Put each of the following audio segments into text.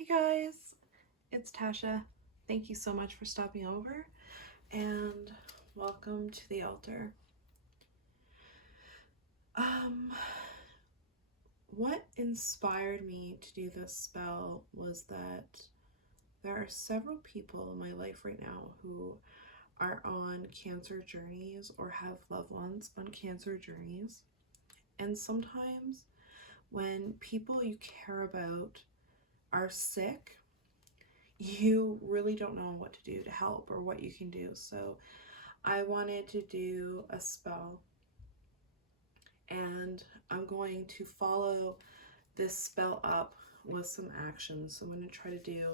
Hey guys, it's Tasha. Thank you so much for stopping over and welcome to the altar. Um, what inspired me to do this spell was that there are several people in my life right now who are on cancer journeys or have loved ones on cancer journeys. And sometimes when people you care about are sick, you really don't know what to do to help or what you can do. So I wanted to do a spell, and I'm going to follow this spell up with some actions. So I'm going to try to do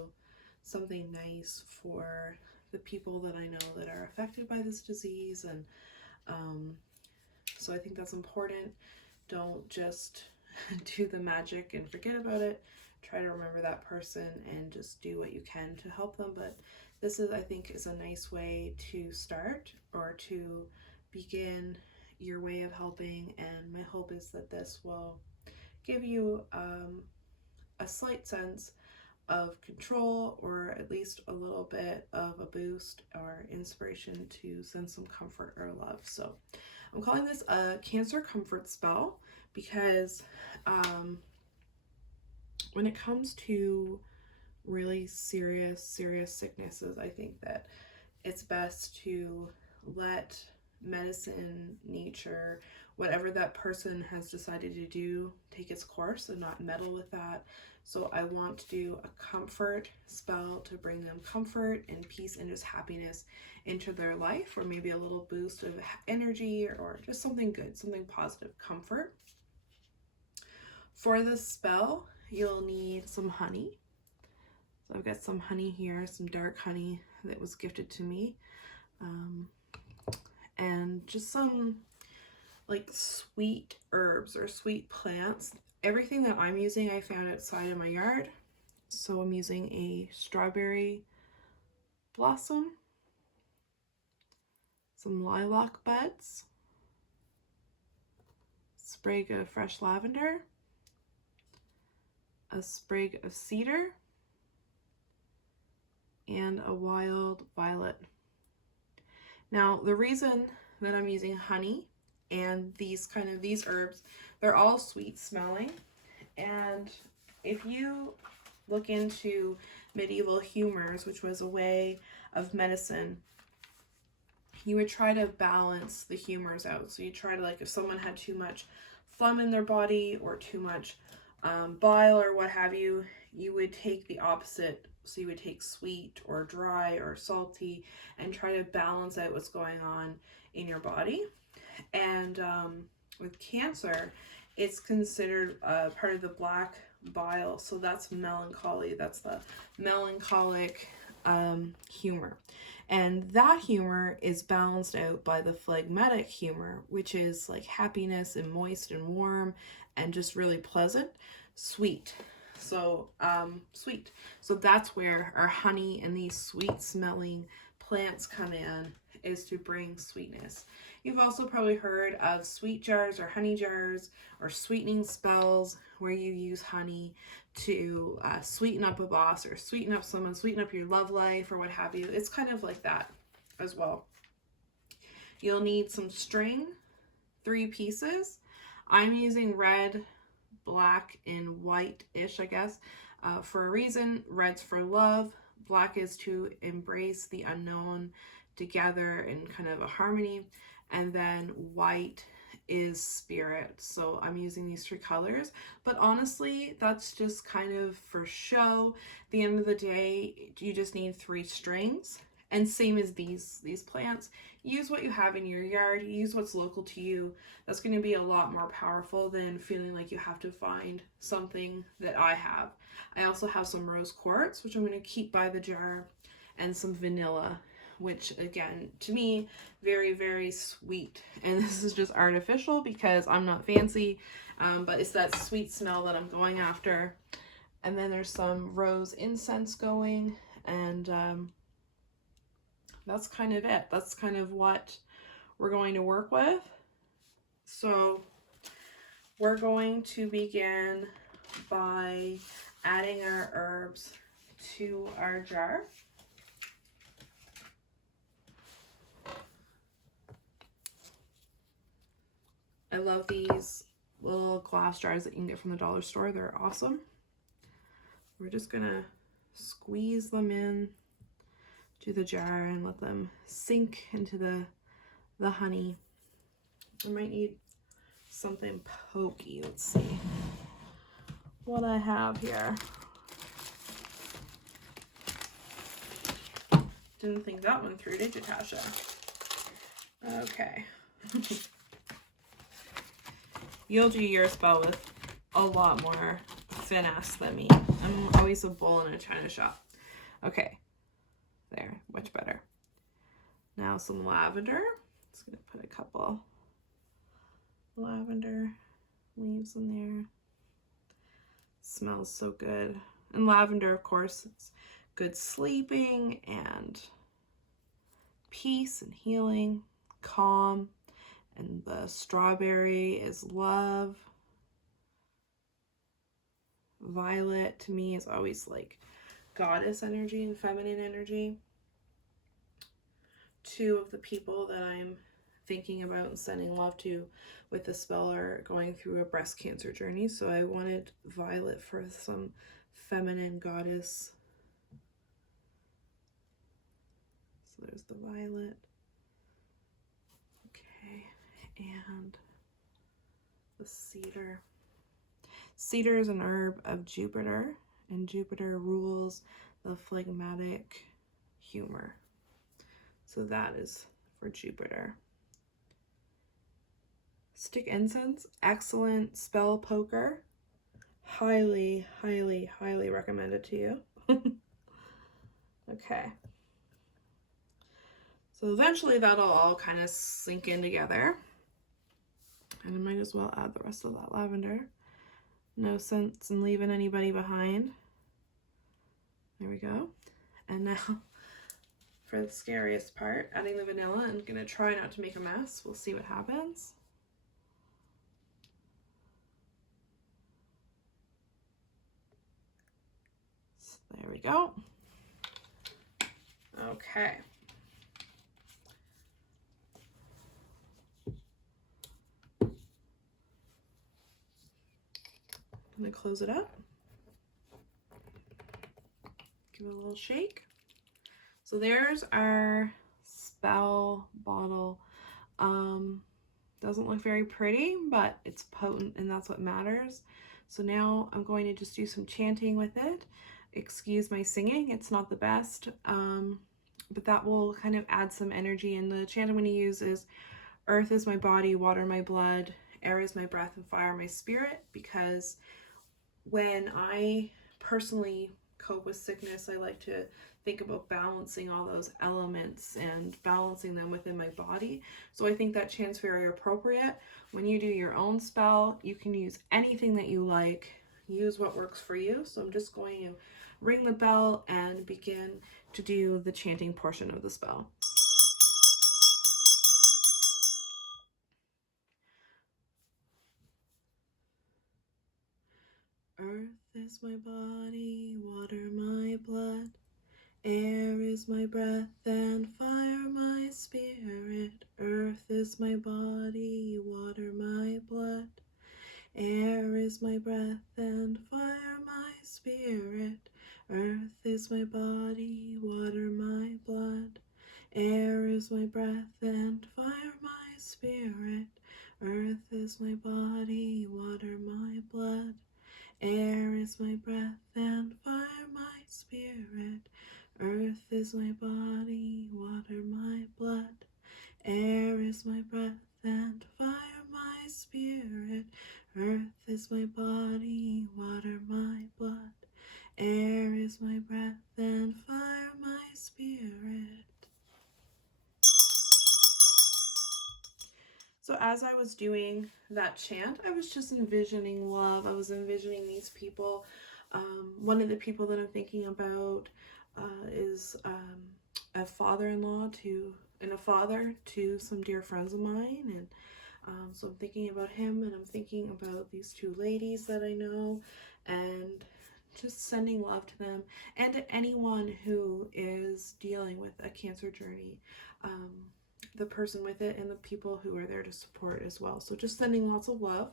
something nice for the people that I know that are affected by this disease, and so I think that's important. Don't just do the magic and forget about it. Try to remember that person and just do what you can to help them. But this is, I think, is a nice way to start or to begin your way of helping. And my hope is that this will give you a slight sense of control, or at least a little bit of a boost or inspiration to send some comfort or love. So I'm calling this a cancer comfort spell because when it comes to really serious sicknesses, I think that it's best to let medicine, nature, whatever that person has decided to do, take its course and not meddle with that. So I want to do a comfort spell to bring them comfort and peace and just happiness into their life, or maybe a little boost of energy or just something good, something positive, comfort. For this spell, you'll need some honey. So I've got some honey here, some dark honey that was gifted to me. And just some like sweet herbs or sweet plants. Everything that I'm using I found outside of my yard. So I'm using a strawberry blossom, some lilac buds, sprig of fresh lavender, a sprig of cedar, and a wild violet. Now, the reason that I'm using honey and these herbs, they're all sweet smelling. And if you look into medieval humors, which was a way of medicine, you would try to balance the humors out. So you try to, like, if someone had too much phlegm in their body or too much bile or what have you, you would take the opposite. So you would take sweet or dry or salty and try to balance out what's going on in your body. And with cancer, it's considered part of the black bile. So that's melancholy. That's the melancholic humor. And that humor is balanced out by the phlegmatic humor, which is like happiness and moist and warm and just really pleasant, sweet. So sweet. So that's where our honey and these sweet smelling plants come in, is to bring sweetness. You've also probably heard of sweet jars or honey jars or sweetening spells where you use honey to sweeten up a boss or sweeten up someone, sweeten up your love life or what have you. It's kind of like that as well. You'll need some string, 3 pieces. I'm using red, black, and white-ish, I guess, for a reason. Red's for love, black is to embrace the unknown together in kind of a harmony, and then white is spirit. So I'm using these 3 colors, but honestly, that's just kind of for show. At the end of the day, you just need 3 strings. And same as these plants, use what you have in your yard, use what's local to you. That's going to be a lot more powerful than feeling like you have to find something that I have. I also have some rose quartz, which I'm going to keep by the jar, and some vanilla, which again, to me, very sweet. And this is just artificial because I'm not fancy, but it's that sweet smell that I'm going after. And then there's some rose incense going, and that's kind of it. That's kind of what we're going to work with. So we're going to begin by adding our herbs to our jar. I love these little glass jars that you can get from the dollar store. They're awesome. We're just gonna squeeze them in to the jar and let them sink into the honey. I might need something pokey. Let's see what I have here. Didn't think that one through, did you, Tasha? Okay. You'll do your spell with a lot more finesse than me. I'm always a bull in a china shop. Okay. There. Much better. Now some lavender. Just going to put a couple lavender leaves in there. Smells so good. And lavender, of course, it's good sleeping and peace and healing, calm. And the strawberry is love. Violet to me is always like goddess energy and feminine energy. Two of the people that I'm thinking about and sending love to with the spell are going through a breast cancer journey. So I wanted violet for some feminine goddess. So there's the violet. Okay. And the cedar. Cedar is an herb of Jupiter, and Jupiter rules the phlegmatic humor. So that is for Jupiter. Stick incense, excellent spell poker. Highly, highly, highly recommended to you. Okay. So eventually that'll all kind of sink in together. And I might as well add the rest of that lavender. No sense in leaving anybody behind. There we go. And now for the scariest part, adding the vanilla. I'm going to try not to make a mess. We'll see what happens. So there we go. Okay. I'm going to close it up. Give it a little shake. So there's our spell bottle. Doesn't look very pretty, but it's potent and that's what matters. So now I'm going to just do some chanting with it. Excuse my singing, it's not the best, but that will kind of add some energy. And the chant I'm going to use is earth is my body, water my blood, air is my breath, and fire my spirit, because when I personally cope with sickness, I like to think about balancing all those elements and balancing them within my body. So I think that chant's very appropriate. When you do your own spell, you can use anything that you like. Use what works for you. So I'm just going to ring the bell and begin to do the chanting portion of the spell. Earth is my body, water my blood, air is my breath, and fire my spirit. Earth is my body, water my blood, air is my breath, and fire my spirit. Earth is my body, water my blood, air is my breath, and fire my spirit. Earth is my body, water my blood, air is my breath, and fire my spirit. Earth is my body, water my blood, air is my breath, and fire my spirit. Earth is my body, water my blood, air is my breath, and fire my spirit. So as I was doing that chant, I was just envisioning love. I was envisioning these people. One of the people that I'm thinking about is a father-in-law and a father to some dear friends of mine. And so I'm thinking about him, and I'm thinking about these two ladies that I know, and just sending love to them and to anyone who is dealing with a cancer journey, the person with it and the people who are there to support as well. So just sending lots of love.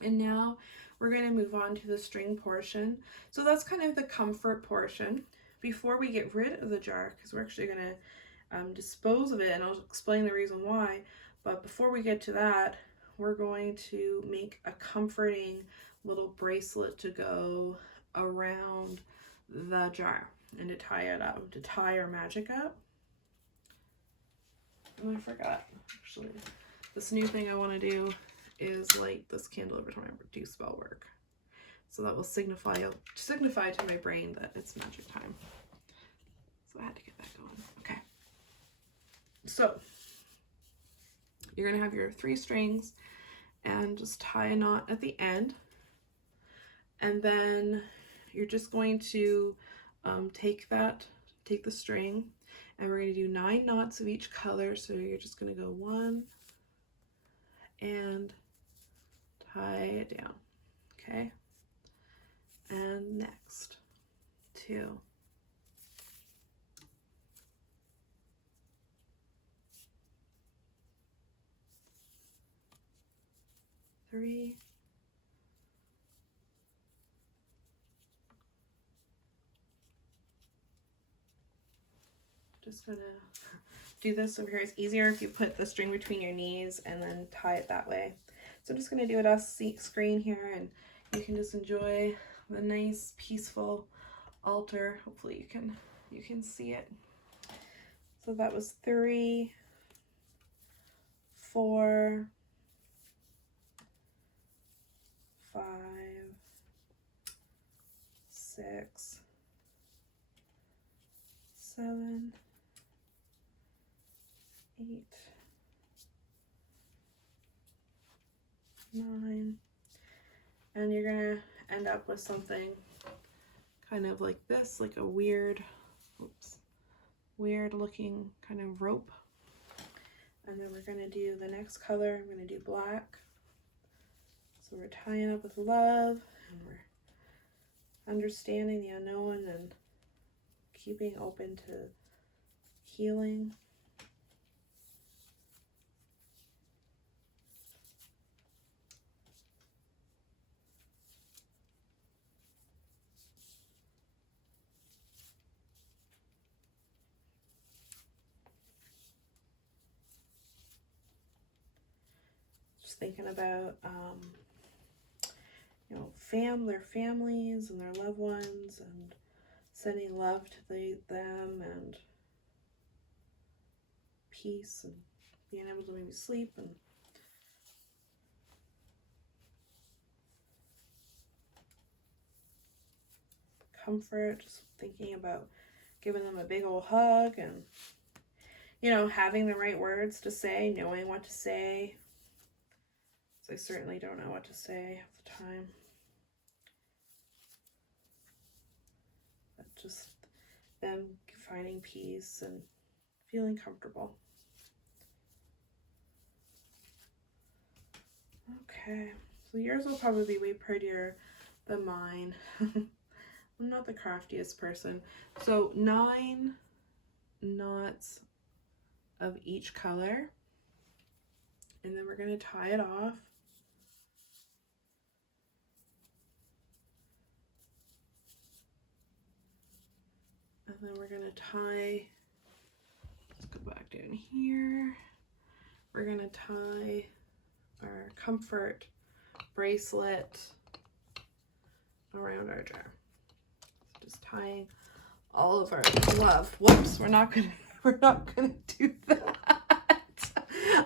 And now we're going to move on to the string portion. So that's kind of the comfort portion. Before we get rid of the jar, because we're actually going to dispose of it, and I'll explain the reason why. But before we get to that, we're going to make a comforting little bracelet to go around the jar and to tie it up, to tie our magic up. And I forgot, actually, this new thing I want to do is light this candle every time I do spell work. So that will signify to my brain that it's magic time. So I had to get that going. Okay. So you're going to have your 3 strings and just tie a knot at the end. And then you're just going to take the string, and we're going to do 9 knots of each color. So you're just going to go 1 and tie it down. Okay. And next 2. 3. Just gonna do this over here. It's easier if you put the string between your knees and then tie it that way. So I'm just gonna do it off screen here, and you can just enjoy the nice peaceful altar. Hopefully you can see it. So that was 3, 4, 5, 6, 7, 8, 9, and you're gonna end up with something kind of like this, like a weird looking kind of rope. And then we're gonna do the next color. I'm gonna do black. So we're tying up with love, and we're understanding the unknown and keeping open to healing. Just thinking about you know, their families and their loved ones, and sending love to them, and peace, and being able to maybe sleep, and comfort. Just thinking about giving them a big old hug, and, you know, having the right words to say, knowing what to say. So I certainly don't know what to say half the time. But just them finding peace and feeling comfortable. Okay, so yours will probably be way prettier than mine. I'm not the craftiest person. So 9 knots of each color, and then we're going to tie it off. And then we're going to tie, let's go back down here. We're going to tie our comfort bracelet around our jar. So just tying all of our love. Whoops, we're not gonna do that.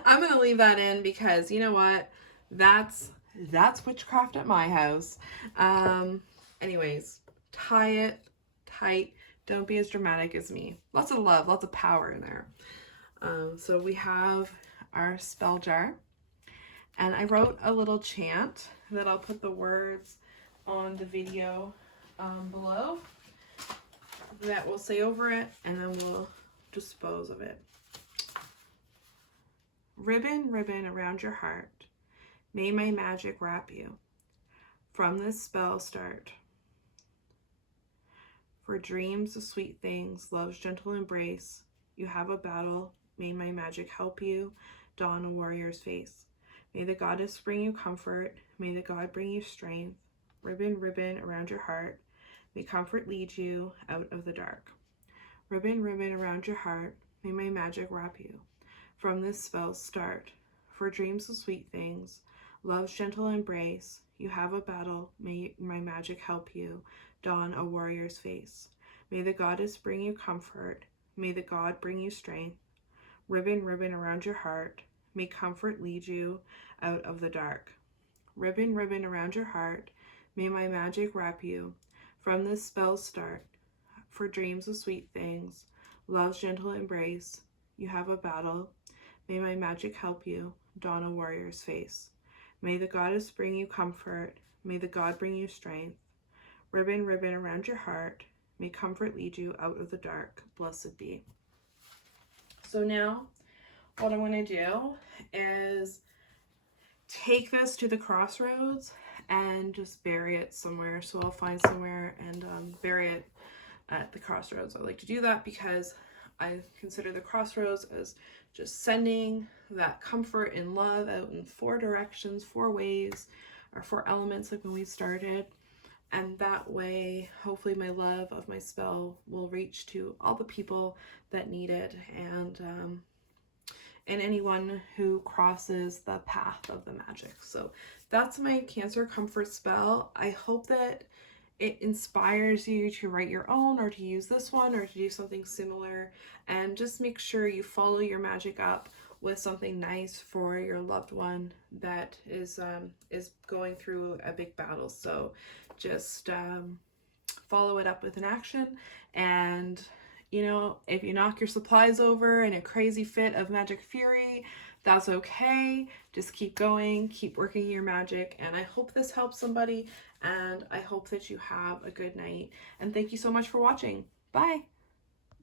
I'm gonna leave that in because, you know what, that's witchcraft at my house. Anyways, tie it tight. Don't be as dramatic as me. Lots of love, lots of power in there. So we have our spell jar, and I wrote a little chant that I'll put the words on the video below that we'll say over it, and then we'll dispose of it. Ribbon, ribbon around your heart, may my magic wrap you. From this spell start, For dreams of sweet things, love's gentle embrace, you have a battle, may my magic help you, don a warrior's face. May the goddess bring you comfort, may the god bring you strength, ribbon, ribbon around your heart, may comfort lead you out of the dark. Ribbon, ribbon around your heart, may my magic wrap you. From this spell's start, for dreams of sweet things, love's gentle embrace, you have a battle, may my magic help you, don a warrior's face. May the goddess bring you comfort, may the god bring you strength, ribbon, ribbon around your heart, may comfort lead you out of the dark. Ribbon, ribbon around your heart, may my magic wrap you. From this spell's start, for dreams of sweet things, love's gentle embrace, you have a battle, may my magic help you, don a warrior's face. May the goddess bring you comfort, may the god bring you strength, ribbon, ribbon around your heart, may comfort lead you out of the dark, blessed be. So now, what I'm going to do is take this to the crossroads and just bury it somewhere. So I'll find somewhere and bury it at the crossroads. I like to do that because I consider the crossroads as just sending that comfort and love out in 4 directions, 4 ways, or 4 elements like when we started. And that way, hopefully my love of my spell will reach to all the people that need it, and anyone who crosses the path of the magic. So that's my Cancer comfort spell. I hope that it inspires you to write your own, or to use this one, or to do something similar. And just make sure you follow your magic up with something nice for your loved one that is going through a big battle. So just follow it up with an action. And you know, if you knock your supplies over in a crazy fit of magic fury, that's okay. Just keep going, keep working your magic. And I hope this helps somebody, and I hope that you have a good night. And thank you so much for watching. Bye.